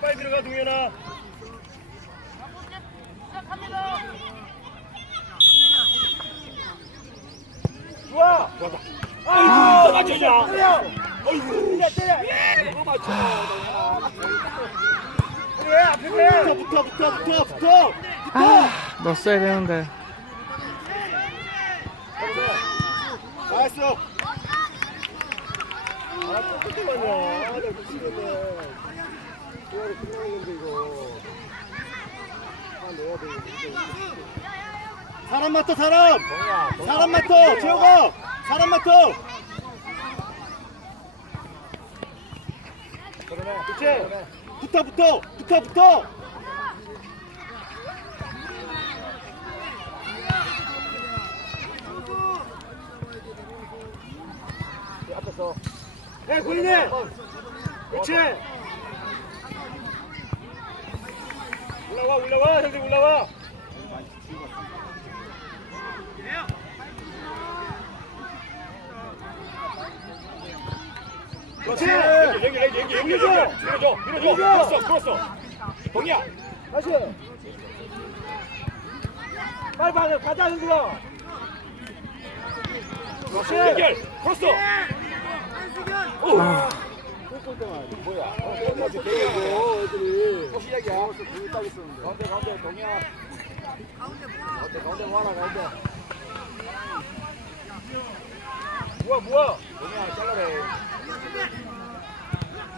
빨리 들어가 동현아. 좋아. 아, 또 맞춰줘. 어이구. 때려, 맞춰. 그래, 앞에 그래. 붙어, 붙어, 붙어, 붙어. 아, 넣었어야 되는데. 나이스. 아, 또 끝까지야. 아, 나 미치겠네. 좋아로 끝나는데 이거. 아, 내야 돼. 이거. 사람 맡아, 사람. 사람 맡아, 재호가. 사람 맡아. 그렇지. 붙어, 붙어, 붙어, 붙어. 앞에서. 해, 구인해. 그렇지. 올라와, 올라와, 형님 올라와. 그렇지. 여기, 여기, 여기, 여기, 여기, 밀어줘, 밀어줘, 밀어줘. 끌었어, 끌었어. 동이야. 다시. 빨리 가, 가자, 형들아. 그렇지. 연결, 끌었어. 오. 뭐야? 어, 어디 대고 애들이. 또 시작이야. 공이 딱 있었는데. 가운데, 가운데, 동이야. 가운데, 가운데 와라, 가운데. 뭐야, 뭐야? 동이야, 잘라래.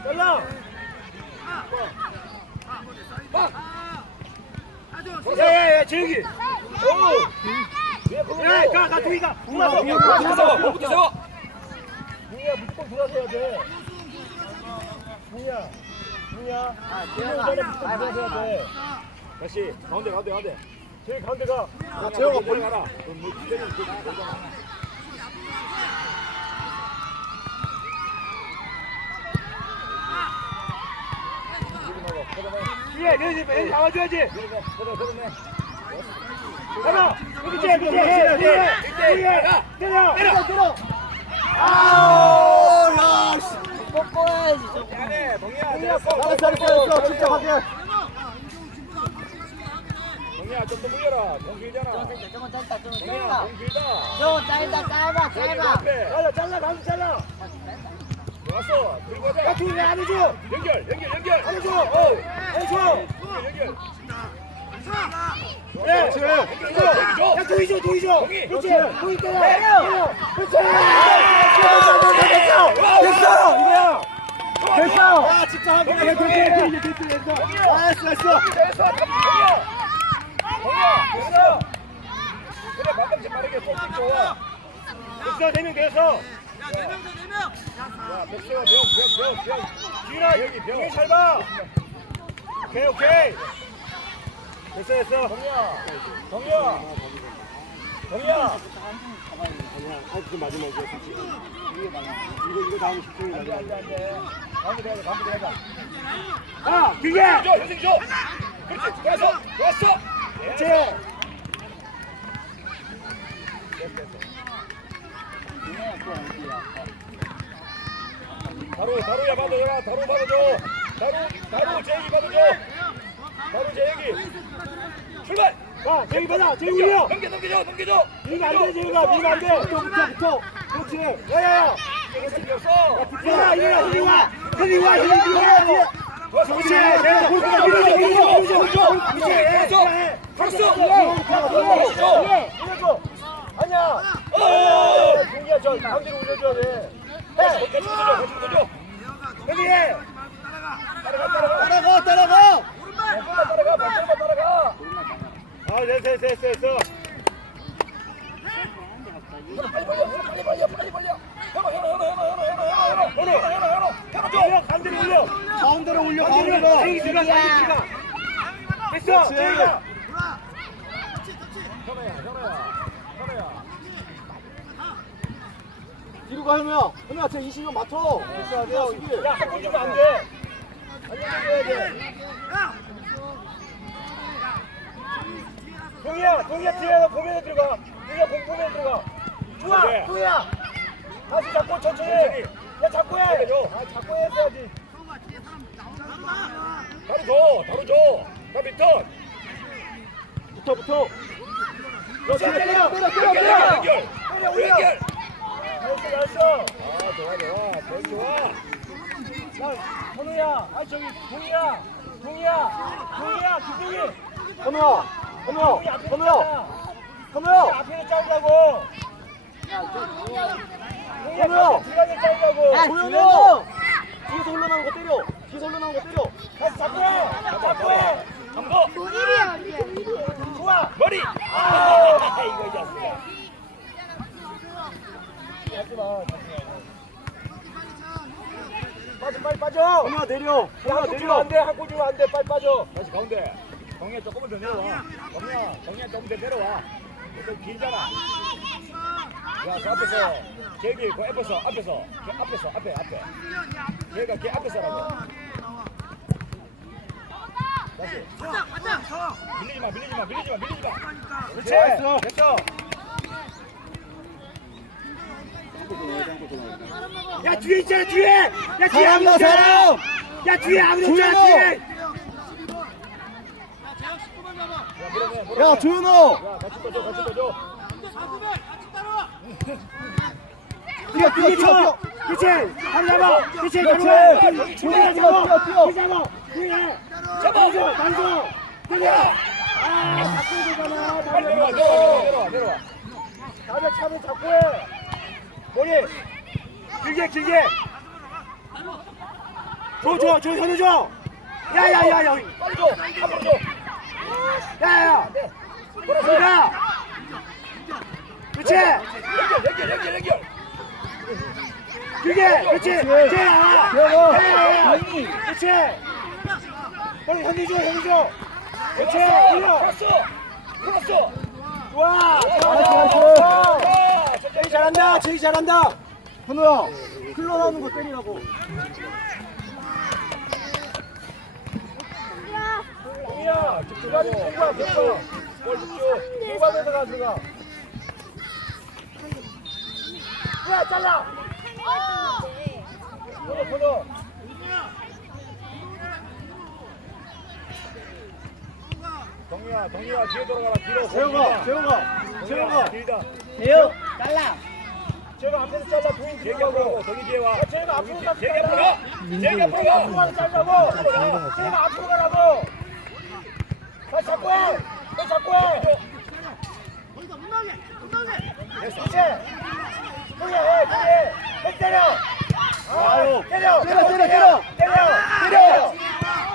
잘라. 막. 야야야 재욱이. 오. 야, 가, 가, 동이가. 돌아서. 붙어 세워 몸부터 세워 동이야 무조건 돌아서야 돼. 준이야, 준이야. 준이 전에 붙어 들어야 다시 가운데 가운데 가운데. 제일 가운데 가. 야, 재호가 멀리 가라. 뭐 내지 잡아줘야지. 가라. 여기 뒤에 뒤에 뒤에 내려 내려 내려. 아. 좀. 미안해, 동이야. 잘했어, 잘했어, 잘했어. 침착하게. 동이야, 좀더 물려라. 좀 길잖아. 조금 짧다 좀 동이야, 짧다. 좀 길다. 조금 짧다 짧아 짧아. 잘라, 잘라, 가운데 잘라. 좋았어. 들고 가자. 야, 동이 왜안 해줘? 연결, 연결, 연결. 안 해줘. 어, 해줘. 연결, 연결. 네, 그렇지. 야, 때려. 때려. 그렇지. 됐어. 이거야. 됐어. 아, 진짜 하게. 됐어, 됐어, 됐어, 됐어. 아, 됐어, 됐어. 됐어. 됐어. 그래, 반박지 빠르게 쏙 좋아. 됐어, 네명 됐어. 야, 백세가 병, 병, 병, 병. 지훈아, 여기 병. 여기 잘 봐. 오케이, 오케이. 됐어, 됐어. 동이야, 동이야, 동이야. 아, 그 마지막이야. 이거 이거 다음 10분이 안 돼 안 돼 안 돼. 가운데 대자, 가운데 대자. 아, 길게. 줘, 현승 줘. 그렇지, 좋았어, 좋았어. 그렇지. 바로 바로야 받아줘라 바로 받아줘 바로 바로 제기 받아줘 바로 제기 출발 자 제기 받아 제기 올려 넘겨 넘겨줘 넘겨줘 밀면 안돼 제기가 밀면 안돼 붙어 붙어 붙어 그렇지 야 야야 이거 생겼어 붙어라 이리와 이리와 이리와 이리와 그렇지 내가 볼거야 밀어줘 밀어줘 밀어줘 그렇지 갔어 밀어줘 밀어줘 아니야 어 동기야 저 가운데로 올려줘야 돼 해! 같이 붙어줘 같이 붙어줘 여기 해! 따라가 따라가 따라가 따라가 따라가 아 됐어 됐어 됐어 됐어 빨리 벌려 빨리 벌려 빨리 벌려 현호 현호 현호 현호 현호 현호 현호 현호 현호 현호 현호 줘 가운데로 올려 가운데로 올려 가운데로 제이 들어가 제이 들어가 됐어 제이가 현호야 현호야 현호야 뒤로 가 현우야 현우야 제 20명 맞춰 됐어야 돼요 이게 야 한번 주면 안돼 알려줘야 돼 동희야, 동희야 뒤에 보면에 들어가. 동희야 공 보면에 들어가. 좋아, 동희야. 다시 잡고 천천히. 해. 야 잡고 해. 아 잡고 해야지. 바로 줘, 바로 줘. 나 밑턴. 붙어, 붙어. 너 때려, 때려, 때려, 때려, 때려. 연결, 때려, 올려. 연결. 나이스, 나이스. 아 좋아, 좋아, 제일 좋아. 야, 현우야, 아 저기 동이야, 동이야, 동이야, 김동이. 현우야. 현우야, 현우야, 현우야. 앞에서 짜우라고. 현우야. 중간에 짜우라고. 야, 조현우. 뒤에서 올라나는 거 때려. 뒤에서 올라나는 거 때려. 다시 잡고 해. 잡고 해. 잡고. 좋아. 머리. 아, 이거 이제 안 돼. 하지 마. 빠져, 빨리 빠져. 현우야 내려. 현우야 한골 주면 내려. 안 돼, 한골 주면 안 돼, 빨리 빠져. 다시 가운데. 정이야 조금만 더 내려와. 정이야, 정이야 조금 더 내려와. 좀 길잖아. 야, 저 앞에서, 저기, 그 앞에서, 앞에서, 저 앞에서, 앞에, 앞에. 걔가 걔 앞에서라고. 다시. 밀리지 마, 밀리지 마, 밀리지 마, 밀리지 마. 그렇지. 됐어. 야, 뒤에 있잖아, 뒤에! 야, 뒤에 아무도 사람다 없잖아! 사람. 야 뒤에 아무도 없잖아 뒤에 야 조현우. 야 같이 떠줘 같이 떠줘 뛰어 뛰어 뛰어 뛰어. 그치 한 잡아. 그치 그렇지. 잡아 조현우 뛰어 뛰어 뛰어. 잡아. 잡아 단수 뛰어. 아 잡고 되잖아. 내려와 내려와 내려와 다들 차를 잡고 해. 머리 길게 길게. 줘줘줘 현우 줘. 야야야야. 빨리 줘. 앞으로 줘 야야 돌아서 그렇지? 연결 연결 연결 길게. 그렇지. 현우. 조용히 그렇지. 빨리 현우 줘 현우 줘. 그렇지. 올려. 풀었어. 좋아. 나이스. 제이 잘한다 제이 잘한다. 현우야. 흘러나오는 거 때리라고. 집중하고 공부하 됐어. 뭘 집중 공부하면서 가 들어가. 야 잘라. 번호 번호 동이야 동이야 뒤에 돌아가라. 뒤로 재영아, 재영아, 재영아. 길다. 대요 잘라. 제가 앞에서 잘라. 동이 뒤에 가고. 동이 뒤에 와. 제가 앞으로 가 제가 앞으로 가. 제가. 앞으로 가 앞으로 잘라고 제가 앞으로 가라고 발 잡고 해! 발 잡고 해! 됐어, 이제! 동이야, 해, 동이 해! 해, 때려! 아, 아유. 때려! 때려, 때려, 때려. 때려! 때려!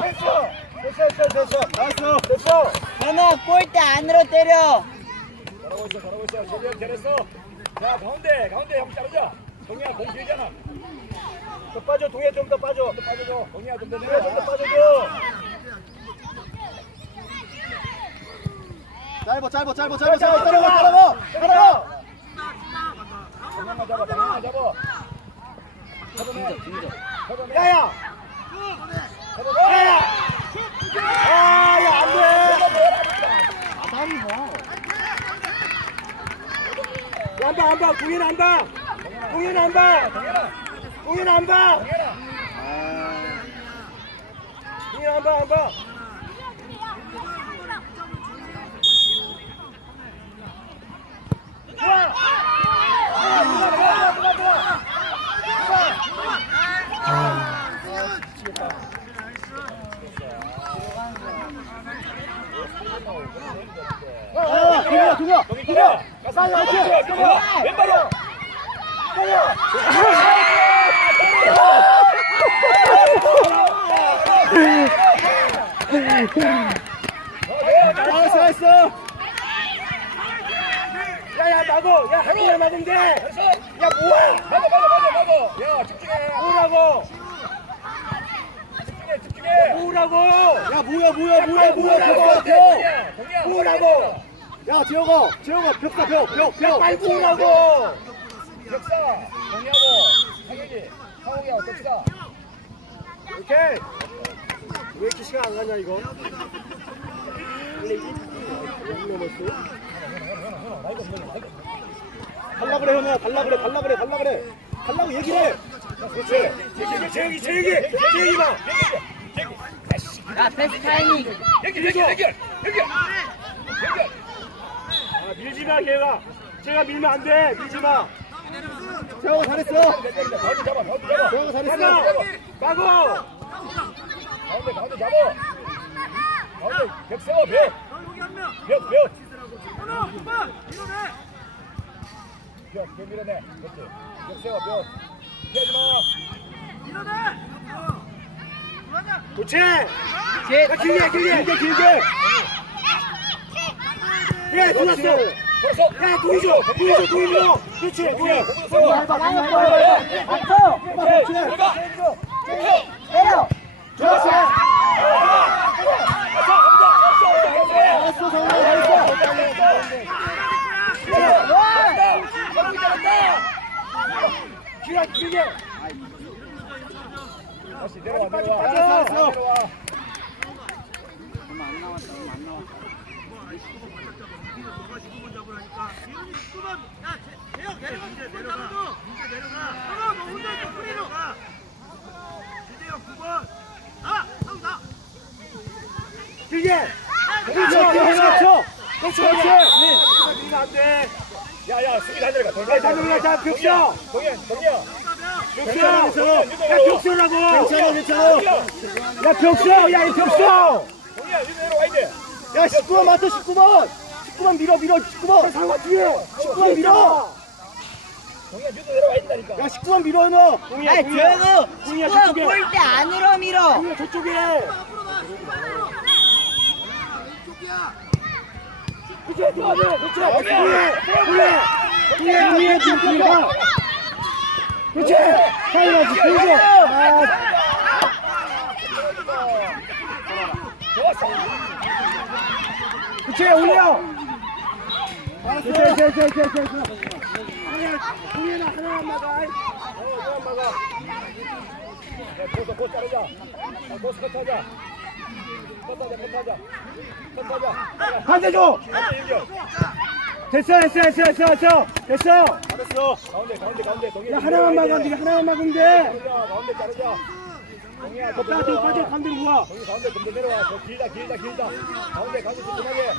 됐어! 됐어, 됐어, 됐어! 나이스. 됐어! 현우 골대 안으로 때려 잘하고 있어, 잘하고 있어. 최대한 잘했어. 자, 가운데, 가운데 한번 자르자. 동이야, 공 길잖아. 더 빠져, 동이야 좀 더 빠져. 더 빠져줘. 동이야 좀 더 내려, 좀더 빠져줘. 짧아 짧아 짧아 짧아 짧아 따라가 따라가 따라가. 방향만 잡아, 방향만 잡아. 잡아내. 잡아내. 야야! 잡아내. 야야! 아, 야, 안 돼! 아니 뭐 야, 안 봐, 안 봐. 동이는 안 봐. 동이는 안 봐. 동이는 안 봐. 동이는 안 봐, 안 봐. 좋아! 아, 누가, 누가, 누가, 누가. 아, 야야 막어. 야 한국에 막으면 돼야 뭐야? 막어 막어 막어 막어. 야해 뭐라고 집중해 집중해 뭐라고? 야 뭐야 뭐야 뭐야 뭐야 벽 벽. 뭐라고? 야 재영아 재영아 벽다 벽벽벽. 빨리 뭐라고? 역사 정리하고 상현이 상욱이하고 덕사. 오케이. 왜 이렇게 시간 안 가냐 이거? 원래 1분 넘었어? 달라 그래 현우야. 달라 그래 달라 그래 달라 그래. 달라고 얘기를 해. 그렇지. 재혁이 재혁이 재혁이 재혁이 봐 야 패스 타이밍 연결 연결 연결 연결 연결 아 밀지 마 걔가 제가 밀면 안 돼 밀지 마 세호가 잘했어. 가운데 잡아 가운데 잡아 세호가 잘했어. 가고 가운데 가운데 잡아 가운데 벽 세워 벽 벽벽 벽, 벽 밀어내. 그렇지. 벽 세워, 벽. 피하지 마. 그 렇지. 야, 길게, 길게, 길게, 길게. 예. 걸었어. 야, 줘, 동이 줘. 그렇지, 동이. 동이야, 공부 세워. 앞서 오케이. 들어가. 때려 좋았어. 잘했어, 잘했어, 성훈아, 길어, 길게. 다시 내려와, 내려와. 잘했어. 내려와. 길게. 그렇죠. 안 돼. 야, 야, 수비 다 내려가. 야, 다 내려가, 자, 벽 쳐. 동현, 동현. 괜찮아, 괜찮아. 야, 벽서라고. 괜찮아, 괜찮아. 야, 벽서. 야, 이 벽서. 동현, 여기 내려와, 이제. 야, 19번 맞춰, 19번. 19번 밀어, 밀어, 19번. 상관 뒤에. 19번 밀어. 야, 19번 밀어, 너. 동이야, 아 동이야. 저거 동이야, 축구가 저쪽에. 골대 안으로 밀어 동이야, 저쪽에. 그렇지, 좋아, 좋아. 그렇지. 동이야, 동이야. 동이야, 동이야, 지금 동이야. 그렇지. 사이라지, 동이야. 아, 좋았어. 그렇지, 올려. 그렇지, 그렇지, 그렇지, 그렇지. 동이야, 하나만 막아. 어, 그만 막아. 야, 고서 곧 자르자. 아, 고서 컷하자. 컷하자, 컷하자. 컷하자. 반대 줘. 됐어, 됐어, 됐어, 됐어, 됐어. 됐어. 잘했어. 가운데, 가운데, 가운데. 동현. 야, 하나만 막아, 네가 하나만 막으면 돼. 자르자, 가운데 자르자. 동현아, 더 빠져. 빠져, 가운데 모아. 동현 가운데 좀더 내려와. 더 길다, 길다, 길다. 가운데, 가운데 조심하게.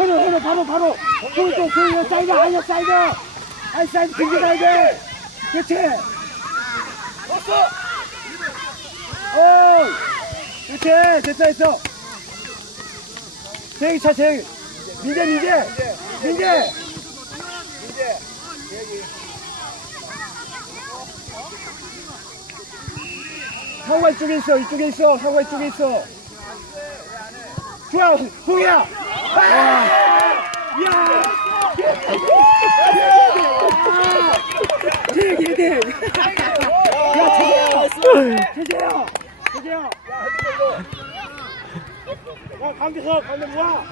현우, 현우, 바로, 바로. 오른쪽, 오른쪽, 사이드, 아니야, 사이드. 아니, 사이드 길게 가야 돼. 그렇지. 왔어. 오. 그렇지, 됐어, 됐어. 재영이 차, 재영이. 민재, 민재. 민재. 여기. 상호가 이쪽에 있어, 이쪽에 있어, 상호가 이쪽에 있어. 좋아, 동이야. 와. 야. 대, 대, 대. 야, 최재야. 최재야. 최재야. 야. 야, 가운데 서, 가운데 모아.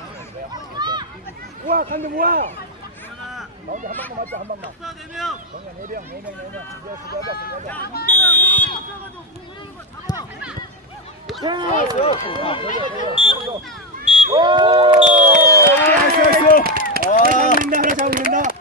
모아, 가운데 모아. 가운데 한 방만 맞자, 한 방만. 동현 네 명, 네 명, 네 명. 이제 수비하자, 수비하자. 야. 됐어, 됐어. 하나 된다.